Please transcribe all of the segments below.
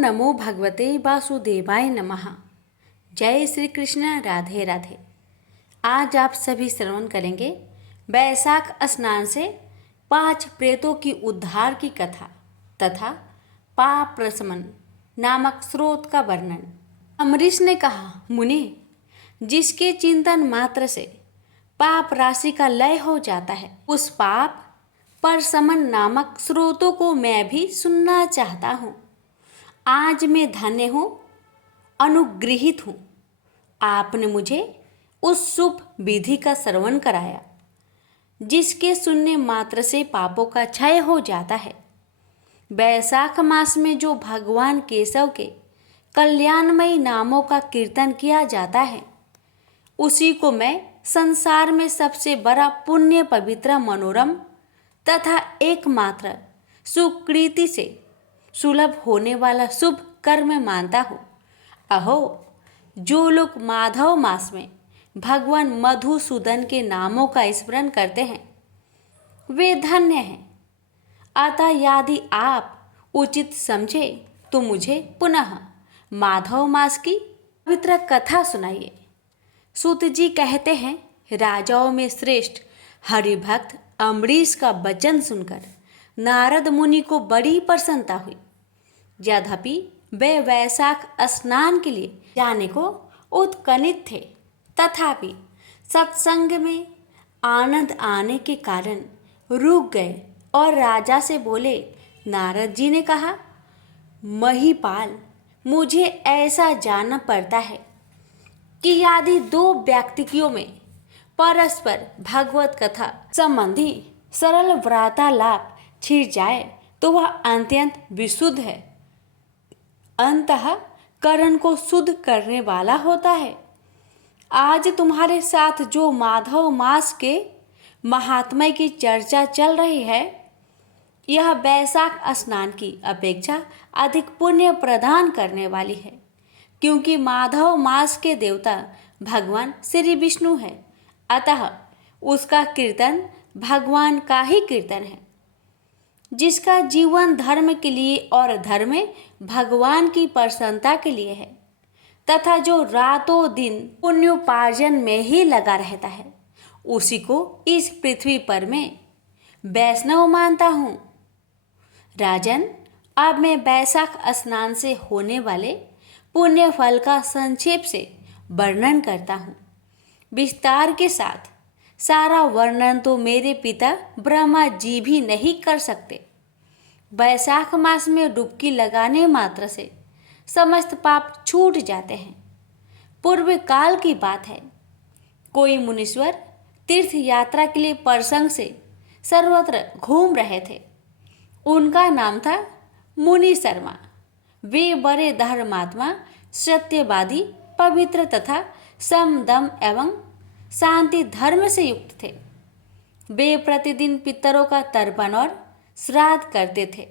नमो भगवते वासुदेवाय नमः। जय श्री कृष्ण, राधे राधे। आज आप सभी श्रवण करेंगे वैशाख स्नान से 5 प्रेतों की उद्धार की कथा तथा पाप प्रशमन नामक स्रोत का वर्णन। अम्बरीश ने कहा, मुनि, जिसके चिंतन मात्र से पाप राशि का लय हो जाता है, उस पाप प्रशमन नामक स्रोतों को मैं भी सुनना चाहता हूँ। आज मैं धन्य हूँ, अनुगृहित हूँ। आपने मुझे उस शुभ विधि का श्रवण कराया जिसके सुनने मात्र से पापों का क्षय हो जाता है। वैशाख मास में जो भगवान केशव के कल्याणमयी नामों का कीर्तन किया जाता है, उसी को मैं संसार में सबसे बड़ा पुण्य, पवित्र, मनोरम तथा एकमात्र सुकृति से सुलभ होने वाला शुभ कर्म मानता हूँ। अहो, जो लोग माधव मास में भगवान मधुसूदन के नामों का स्मरण करते हैं, वे धन्य हैं। अतः यदि आप उचित समझे तो मुझे पुनः माधव मास की पवित्र कथा सुनाइए। सूत जी कहते हैं, राजाओं में श्रेष्ठ हरिभक्त अम्बरीश का वचन सुनकर नारद मुनि को बड़ी प्रसन्नता हुई। यद्यपि वे वैशाख स्नान के लिए जाने को उत्कंठित थे, तथापि सत्संग में आनंद आने के कारण रुक गए और राजा से बोले। नारद जी ने कहा, महिपाल, मुझे ऐसा जानना पड़ता है कि यदि 2 व्यक्तियों में परस्पर भगवत कथा संबंधी सरल वार्तालाप छिड़ जाए तो वह अत्यंत विशुद्ध है, अंतःकरण को शुद्ध करने वाला होता है। आज तुम्हारे साथ जो माधव मास के महात्म्य की चर्चा चल रही है, यह वैशाख स्नान की अपेक्षा अधिक पुण्य प्रदान करने वाली है, क्योंकि माधव मास के देवता भगवान श्री विष्णु है। अतः उसका कीर्तन भगवान का ही कीर्तन है, जिसका जीवन धर्म के लिए और धर्म भगवान की प्रसन्नता के लिए है, तथा जो रातों दिन पुण्योपार्जन में ही लगा रहता है, उसी को इस पृथ्वी पर मैं वैष्णव मानता हूँ। राजन, अब मैं वैशाख स्नान से होने वाले पुण्य फल का संक्षेप से वर्णन करता हूँ। विस्तार के साथ सारा वर्णन तो मेरे पिता ब्रह्मा जी भी नहीं कर सकते। वैशाख मास में डुबकी लगाने मात्र से समस्त पाप छूट जाते हैं। पूर्व काल की बात है, कोई मुनीश्वर तीर्थ यात्रा के लिए प्रसंग से सर्वत्र घूम रहे थे। उनका नाम था मुनि शर्मा। वे बड़े धर्मात्मा, सत्यवादी, पवित्र तथा समदम एवं शांति धर्म से युक्त थे। वे प्रतिदिन पितरों का तर्पण और श्राद्ध करते थे।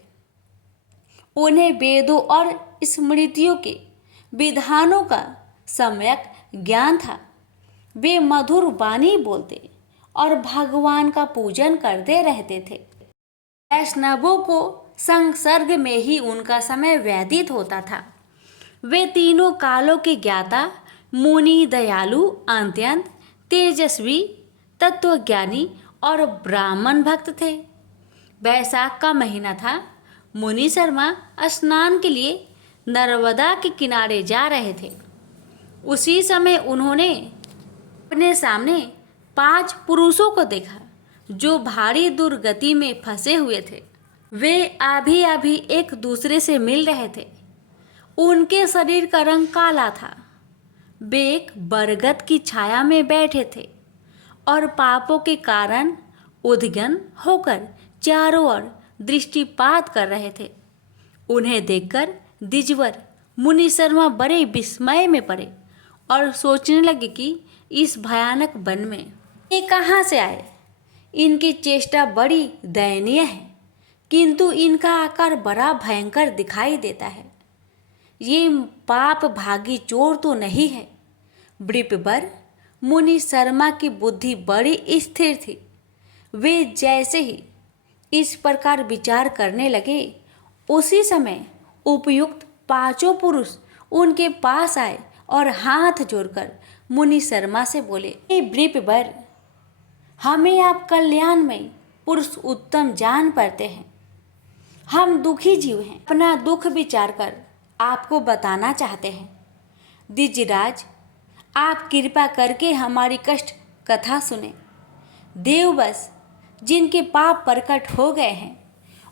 उन्हें वेदों और स्मृतियों के विधानों का सम्यक ज्ञान था। वे मधुर वाणी बोलते और भगवान का पूजन करते रहते थे। वैष्णवों को संसर्ग में ही उनका समय व्यतीत होता था। वे तीनों कालों के ज्ञाता, मुनि, दयालु, अत्यंत तेजस्वी, तत्वज्ञानी और ब्राह्मण भक्त थे। वैशाख का महीना था। मुनि शर्मा स्नान के लिए नर्मदा के किनारे जा रहे थे। उसी समय उन्होंने अपने सामने 5 पुरुषों को देखा जो भारी दुर्गति में फंसे हुए थे। वे अभी अभी एक दूसरे से मिल रहे थे। उनके शरीर का रंग काला था। वे एक बरगद की छाया में बैठे थे और पापों के कारण उद्विग्न होकर चारों ओर दृष्टिपात कर रहे थे। उन्हें देखकर द्विजवर मुनि शर्मा बड़े विस्मय में पड़े और सोचने लगे कि इस भयानक वन में ये कहाँ से आए। इनकी चेष्टा बड़ी दयनीय है, किंतु इनका आकार बड़ा भयंकर दिखाई देता है। ये पाप भागी चोर तो नहीं है। वृषभर मुनि शर्मा की बुद्धि बड़ी स्थिर थी। वे जैसे ही इस प्रकार विचार करने लगे, उसी समय उपयुक्त पांचों पुरुष उनके पास आए और हाथ जोड़कर मुनि शर्मा से बोले, हे ब्रीपवर, हमें आप कल्याणमय पुरुष उत्तम जान पड़ते हैं। हम दुखी जीव हैं, अपना दुख विचार कर आपको बताना चाहते हैं। द्विजराज, आप कृपा करके हमारी कष्ट कथा सुने। देववश जिनके पाप प्रकट हो गए हैं,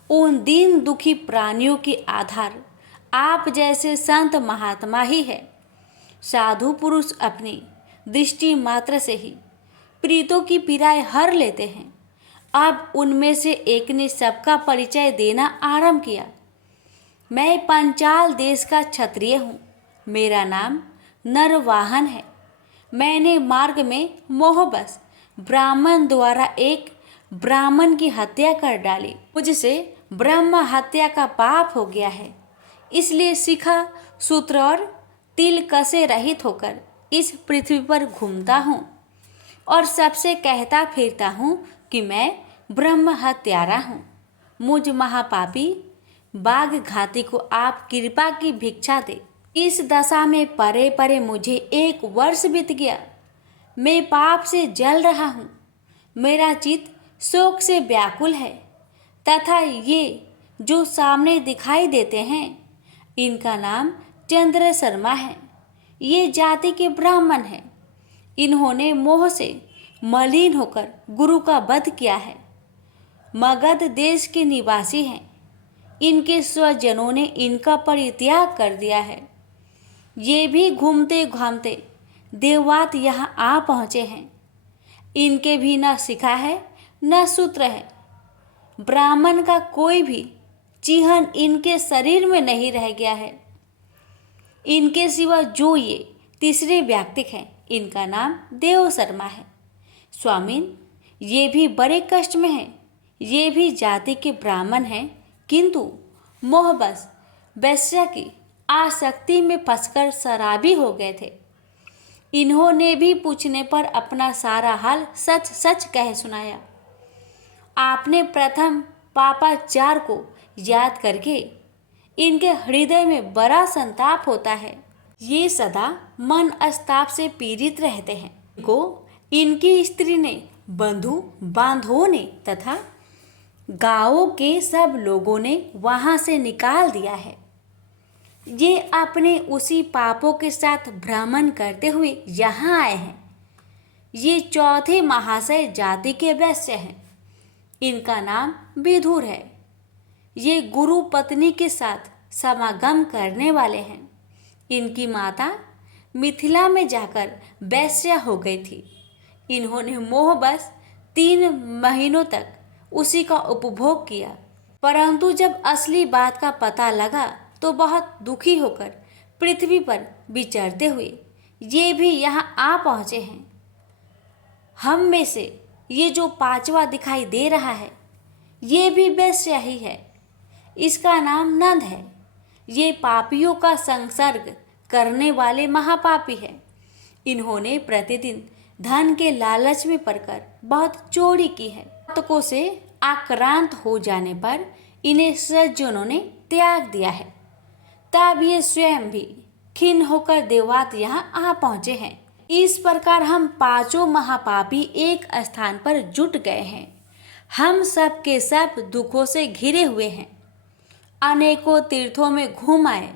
उन दीन दुखी प्राणियों के आधार आप जैसे संत महात्मा ही है। साधु पुरुष अपनी दृष्टि मात्र से ही प्रीतों की पीड़ाएं हर लेते हैं। अब उनमें से एक ने सबका परिचय देना आरंभ किया। मैं पंचाल देश का क्षत्रिय हूँ। मेरा नाम नरवाहन है। मैंने मार्ग में मोहबस ब्राह्मण द्वारा एक ब्राह्मण की हत्या कर डाली। मुझसे ब्रह्म हत्या का पाप हो गया है, इसलिए शिखा सूत्र और तिल कसे रहित होकर इस पृथ्वी पर घूमता हूँ और सबसे कहता फिरता हूँ कि मैं ब्रह्म हत्यारा हूँ। मुझ महापापी बाघ घाती को आप कृपा की भिक्षा दे। इस दशा में परे परे मुझे 1 वर्ष बीत गया। मैं पाप से जल रहा हूँ। मेरा चित्त शोक से व्याकुल है तथा ये जो सामने दिखाई देते हैं, इनका नाम चंद्र शर्मा है। ये जाति के ब्राह्मण हैं। इन्होंने मोह से मलिन होकर गुरु का वध किया है। मगध देश के निवासी हैं। इनके स्वजनों ने इनका परित्याग कर दिया है। ये भी घूमते घामते देववात यहाँ आ पहुँचे हैं। इनके भी न शिखा है न सूत्र है। ब्राह्मण का कोई भी चिन्ह इनके शरीर में नहीं रह गया है। इनके सिवा जो ये तीसरे व्यक्ति हैं, इनका नाम देव शर्मा है। स्वामीन, ये भी बड़े कष्ट में हैं। ये भी जाति के ब्राह्मण हैं, किंतु मोहबस वैश्या की आसक्ति में फंसकर शराबी हो गए थे। इन्होंने भी पूछने पर अपना सारा हाल सच सच कह सुनाया। आपने प्रथम पापाचार को याद करके इनके हृदय में बड़ा संताप होता है। ये सदा मन अस्ताप से पीड़ित रहते हैं। इनको इनकी स्त्री ने, बंधु बांधवों ने तथा गांवों के सब लोगों ने वहां से निकाल दिया है। ये अपने उसी पापों के साथ भ्रमण करते हुए यहाँ आए हैं। ये चौथे महाशय जाति के वैश्य हैं। इनका नाम विदुर है। ये गुरु पत्नी के साथ समागम करने वाले हैं। इनकी माता मिथिला में जाकर वैश्या हो गई थी। इन्होंने मोहबस 3 महीनों तक उसी का उपभोग किया, परंतु जब असली बात का पता लगा तो बहुत दुखी होकर पृथ्वी पर विचरते हुए ये भी यहाँ आ पहुँचे हैं। हम में से ये जो 5वां दिखाई दे रहा है, ये भी वैश्य ही है। इसका नाम नंद है। ये पापियों का संसर्ग करने वाले महापापी है। इन्होंने प्रतिदिन धन के लालच में पड़कर बहुत चोरी की है। तकों से आक्रांत हो जाने पर इन्हें सज्जनों ने त्याग दिया है। तब ये स्वयं भी खिन्न होकर देववात यहाँ आ पहुँचे हैं। इस प्रकार हम 5 महापापी एक स्थान पर जुट गए हैं। हम सब के सब दुखों से घिरे हुए हैं। अनेकों तीर्थों में घूम आए,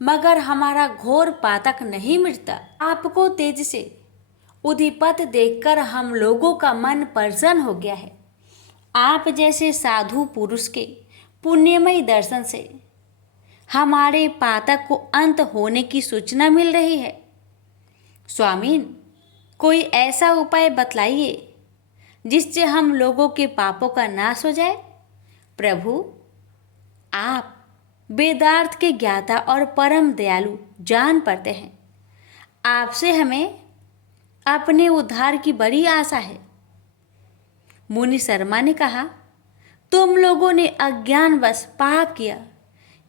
मगर हमारा घोर पातक नहीं मिटता। आपको तेज से उद्दीपत देखकर हम लोगों का मन प्रसन्न हो गया है। आप जैसे साधु पुरुष के पुण्यमय दर्शन से हमारे पातक को अंत होने की सूचना मिल रही है। स्वामीन, कोई ऐसा उपाय बतलाइए जिससे हम लोगों के पापों का नाश हो जाए। प्रभु, आप वेदार्थ के ज्ञाता और परम दयालु जान पड़ते हैं। आपसे हमें अपने उद्धार की बड़ी आशा है। मुनि शर्मा ने कहा, तुम लोगों ने अज्ञानवश पाप किया,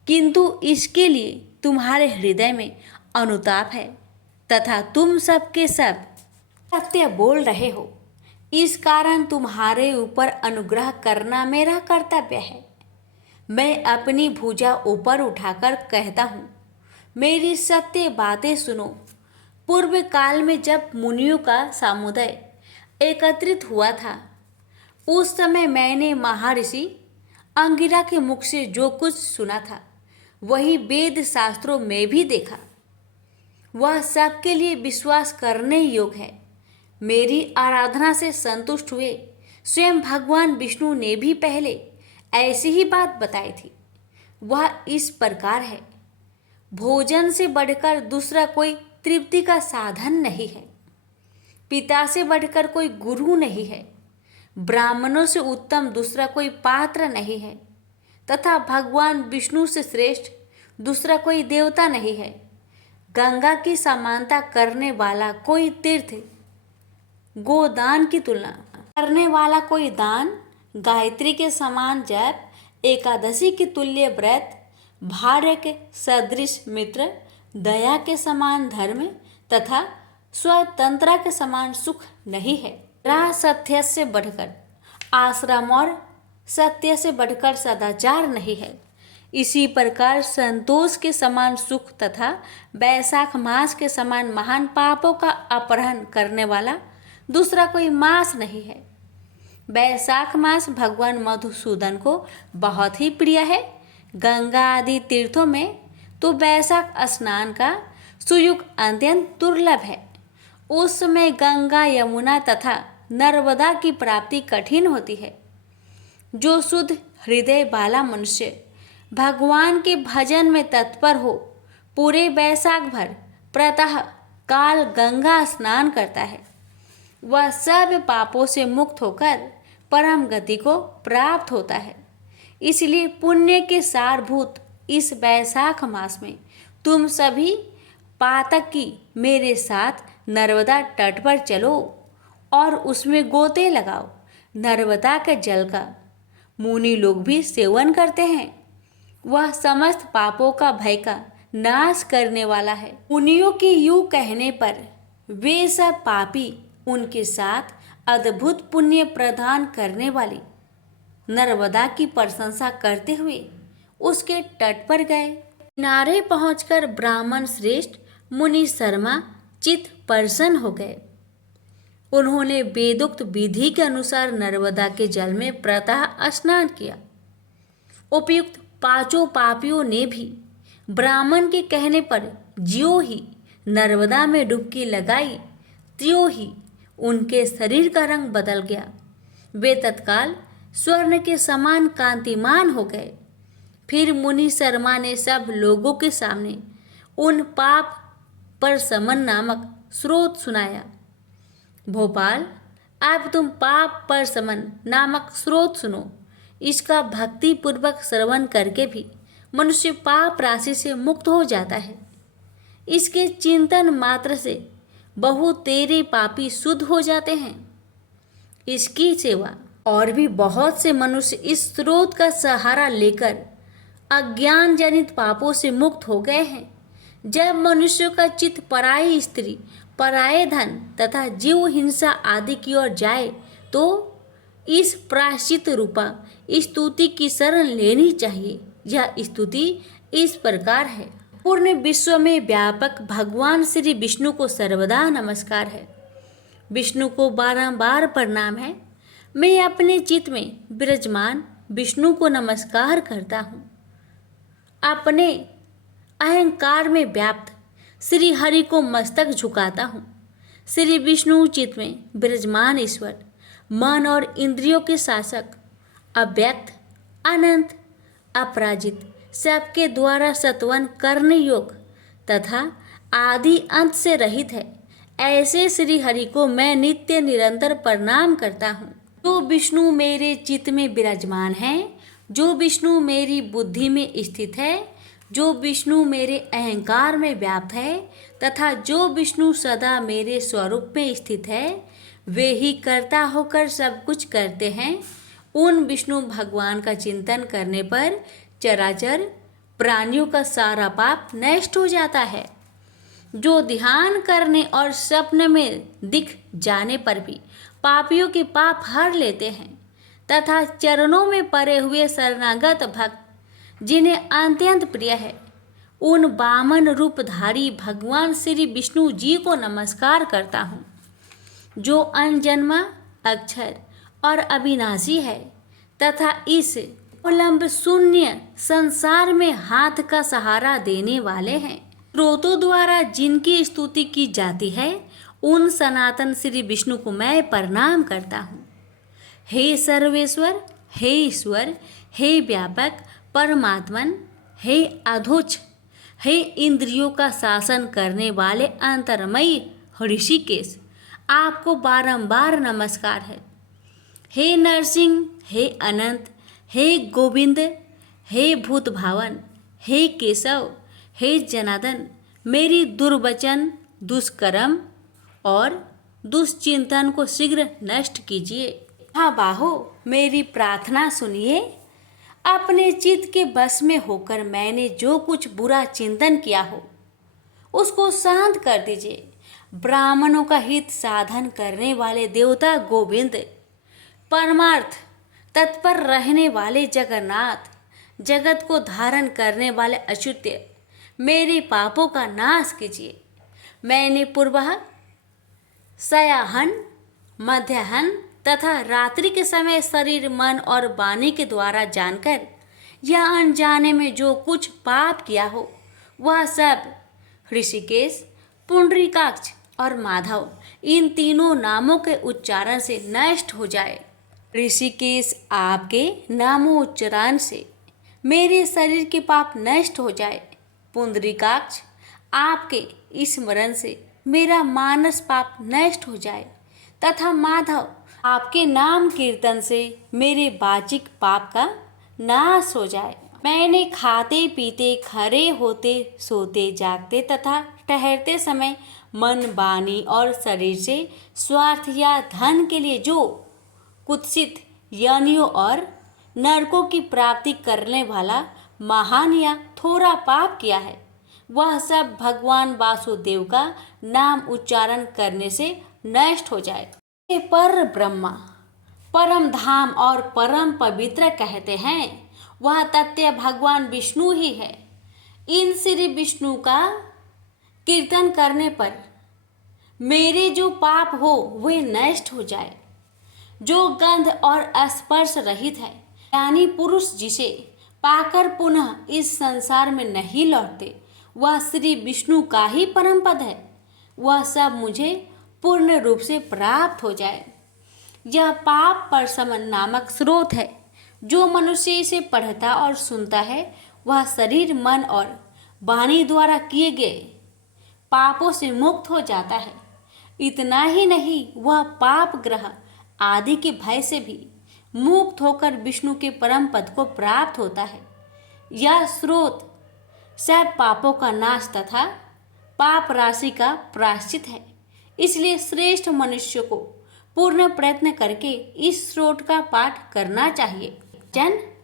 किंतु इसके लिए तुम्हारे हृदय में अनुताप है तथा तुम सब के सब सत्य बोल रहे हो। इस कारण तुम्हारे ऊपर अनुग्रह करना मेरा कर्तव्य है। मैं अपनी भुजा ऊपर उठाकर कहता हूँ, मेरी सत्य बातें सुनो। पूर्व काल में जब मुनियों का समुदाय एकत्रित हुआ था, उस समय मैंने महर्षि अंगिरा के मुख से जो कुछ सुना था वही वेद शास्त्रों में भी देखा। वह सबके लिए विश्वास करने योग्य है। मेरी आराधना से संतुष्ट हुए स्वयं भगवान विष्णु ने भी पहले ऐसी ही बात बताई थी। वह इस प्रकार है, भोजन से बढ़कर दूसरा कोई तृप्ति का साधन नहीं है, पिता से बढ़कर कोई गुरु नहीं है, ब्राह्मणों से उत्तम दूसरा कोई पात्र नहीं है, तथा भगवान विष्णु से श्रेष्ठ दूसरा कोई देवता नहीं है। गंगा की समानता करने वाला कोई तीर्थ, गोदान की तुलना करने वाला कोई दान, गायत्री के समान जप, एकादशी के तुल्य व्रत, भार्य के सदृश मित्र, दया के समान धर्म तथा स्वतंत्रता के समान सुख नहीं है। राह सत्य से बढ़कर आश्रम और सत्य से बढ़कर सदाचार नहीं है। इसी प्रकार संतोष के समान सुख तथा वैशाख मास के समान महान पापों का अपहरण करने वाला दूसरा कोई मास नहीं है। वैशाख मास भगवान मधुसूदन को बहुत ही प्रिय है। गंगा आदि तीर्थों में तो वैशाख स्नान का सुयोग अत्यंत दुर्लभ है। उस समय गंगा, यमुना तथा नर्मदा की प्राप्ति कठिन होती है। जो शुद्ध हृदय वाला मनुष्य भगवान के भजन में तत्पर हो, पूरे वैशाख भर प्रातः काल गंगा स्नान करता है। वह सब पापों से मुक्त होकर परम गति को प्राप्त होता है। इसलिए पुण्य के सारभूत इस वैशाख मास में तुम सभी पातक की मेरे साथ नर्मदा तट पर चलो और उसमें गोते लगाओ। नर्मदा के जल का मुनि लोग भी सेवन करते हैं। वह समस्त पापों का भय का नाश करने वाला है। मुनियों के यूं कहने पर वे सब पापी उनके साथ अद्भुत पुण्य प्रदान करने वाली नर्मदा की प्रशंसा करते हुए उसके तट पर गए। किनारे पहुंचकर ब्राह्मण श्रेष्ठ मुनि शर्मा चित्त प्रसन्न हो गए। उन्होंने वेदोक्त विधि के अनुसार नर्मदा के जल में प्रातः स्नान किया। उपयुक्त पांचों पापियों ने भी ब्राह्मण के कहने पर ज्यों ही नर्मदा में डुबकी लगाई, त्यों ही उनके शरीर का रंग बदल गया। वे तत्काल स्वर्ण के समान कांतिमान हो गए। फिर मुनि शर्मा ने सब लोगों के सामने उन पाप पर समन नामक स्रोत सुनाया। भोपाल, अब तुम पाप पर समन नामक स्रोत सुनो। इसका भक्ति पूर्वक श्रवण करके भी मनुष्य पाप राशि से मुक्त हो जाता है। इसके चिंतन मात्र से बहु तेरे पापी शुद्ध हो जाते हैं। इसकी सेवा और भी बहुत से मनुष्य इस स्रोत का सहारा लेकर अज्ञान जनित पापों से मुक्त हो गए हैं। जब मनुष्य का चित्त पराई स्त्री, पराये धन तथा जीव हिंसा आदि की ओर जाए तो इस प्रायश्चित रूपा स्तुति की शरण लेनी चाहिए। यह स्तुति इस प्रकार है। पूर्ण विश्व में व्यापक भगवान श्री विष्णु को सर्वदा नमस्कार है। विष्णु को बारंबार प्रणाम है। मैं अपने चित्त में विराजमान विष्णु को नमस्कार करता हूँ। अपने अहंकार में व्याप्त श्री हरि को मस्तक झुकाता हूँ। श्री विष्णु चित्त में विराजमान ईश्वर, मन और इंद्रियों के शासक, अव्यक्त, अनंत, अपराजित, सबके द्वारा सत्वन करने योग्य तथा आदि अंत से रहित है। ऐसे श्री हरि को मैं नित्य निरंतर प्रणाम करता हूँ। जो विष्णु मेरे चित्त में विराजमान है, जो विष्णु मेरी बुद्धि में स्थित है, जो विष्णु मेरे अहंकार में व्याप्त है तथा जो विष्णु सदा मेरे स्वरूप में स्थित है, वे ही कर्ता होकर सब कुछ करते हैं। उन विष्णु भगवान का चिंतन करने पर चराचर प्राणियों का सारा पाप नष्ट हो जाता है। जो ध्यान करने और स्वप्न में दिख जाने पर भी पापियों के पाप हर लेते हैं तथा चरणों में पड़े हुए शरणागत भक्त जिन्हें अत्यंत प्रिय है, उन वामन रूपधारी भगवान श्री विष्णु जी को नमस्कार करता हूँ, जो अनजन्मा, अक्षर और अविनाशी है तथा इस अवलंब शून्य संसार में हाथ का सहारा देने वाले हैं। स्रोतों द्वारा जिनकी स्तुति की जाती है, उन सनातन श्री विष्णु को मैं प्रणाम करता हूँ। हे सर्वेश्वर, हे ईश्वर, हे व्यापक परमात्मन, हे अधोच्च, हे इंद्रियों का शासन करने वाले अंतरमयी ऋषिकेश, आपको बारंबार नमस्कार है। हे नरसिंह, हे अनंत, हे गोविंद, हे भूत भावन, हे केशव, हे जनार्दन, मेरी दुर्वचन, दुष्कर्म और दुश्चिंतन को शीघ्र नष्ट कीजिए। हाँ बाहो, मेरी प्रार्थना सुनिए। अपने चित्त के बस में होकर मैंने जो कुछ बुरा चिंतन किया हो, उसको शांत कर दीजिए। ब्राह्मणों का हित साधन करने वाले देवता गोविंद, परमार्थ तत्पर रहने वाले जगन्नाथ, जगत को धारण करने वाले अच्युत, मेरे पापों का नाश कीजिए। मैंने पूर्वः, सायाहन, मध्याह्न तथा रात्रि के समय शरीर, मन और वाणी के द्वारा जानकर या अनजाने में जो कुछ पाप किया हो, वह सब ऋषिकेश, पुंडरीकाक्ष और माधव, इन तीनों नामों के उच्चारण से नष्ट हो जाए। ऋषिकेश, आपके नामोच्चारण से मेरे शरीर के पाप नष्ट हो जाए। पुंडरीकाक्ष, आपके स्मरण से मेरा मानस पाप नष्ट हो जाए। तथा माधव, आपके नाम कीर्तन से मेरे वाचिक पाप का नाश हो जाए। मैंने खाते पीते, खड़े होते, सोते, जागते तथा ठहरते समय मन, वाणी और शरीर से स्वार्थ या धन के लिए जो कुत्सित योनियों और नरकों की प्राप्ति करने वाला महान या थोड़ा पाप किया है, वह सब भगवान वासुदेव का नाम उच्चारण करने से नष्ट हो जाए। ये पर ब्रह्मा, परम धाम और परम पवित्र कहते हैं, वह तथ्य भगवान विष्णु ही है। इन श्री विष्णु का कीर्तन करने पर मेरे जो पाप हो वे नष्ट हो जाए। जो गंध और स्पर्श रहित है, यानी पुरुष जिसे पाकर पुनः इस संसार में नहीं लौटते, वह श्री विष्णु का ही परम पद है। वह सब मुझे पूर्ण रूप से प्राप्त हो जाए। यह पाप परशमन नामक स्रोत है। जो मनुष्य इसे पढ़ता और सुनता है, वह शरीर, मन और वाणी द्वारा किए गए पापों से मुक्त हो जाता है। इतना ही नहीं, वह पाप ग्रह आदि के भय से भी मुक्त होकर विष्णु के परम पद को प्राप्त होता है। यह स्रोत सब पापों का नाश तथा पाप राशि का प्रायश्चित है। इसलिए श्रेष्ठ मनुष्य को पूर्ण प्रयत्न करके इस स्रोत का पाठ करना चाहिए।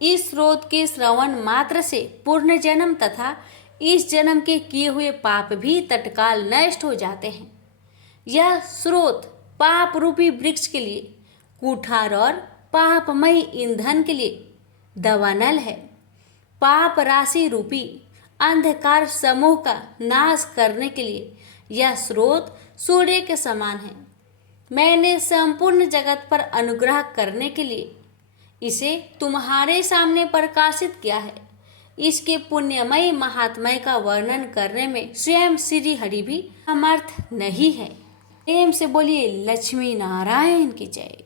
इस स्रोत के श्रवण मात्र से पूर्ण जन्म तथा इस जन्म के किए हुए पाप भी तत्काल नष्ट हो जाते हैं। यह स्रोत पाप रूपी वृक्ष के लिए कुठार और पापमयी ईंधन के लिए दवानल है। पाप राशि रूपी अंधकार समूह का नाश करने के लिए यह स्रोत सूर्य के समान है। मैंने संपूर्ण जगत पर अनुग्रह करने के लिए इसे तुम्हारे सामने प्रकाशित किया है। इसके पुण्यमय महात्म्य का वर्णन करने में स्वयं श्री हरि भी समर्थ नहीं है। प्रेम से बोलिए लक्ष्मी नारायण की जय।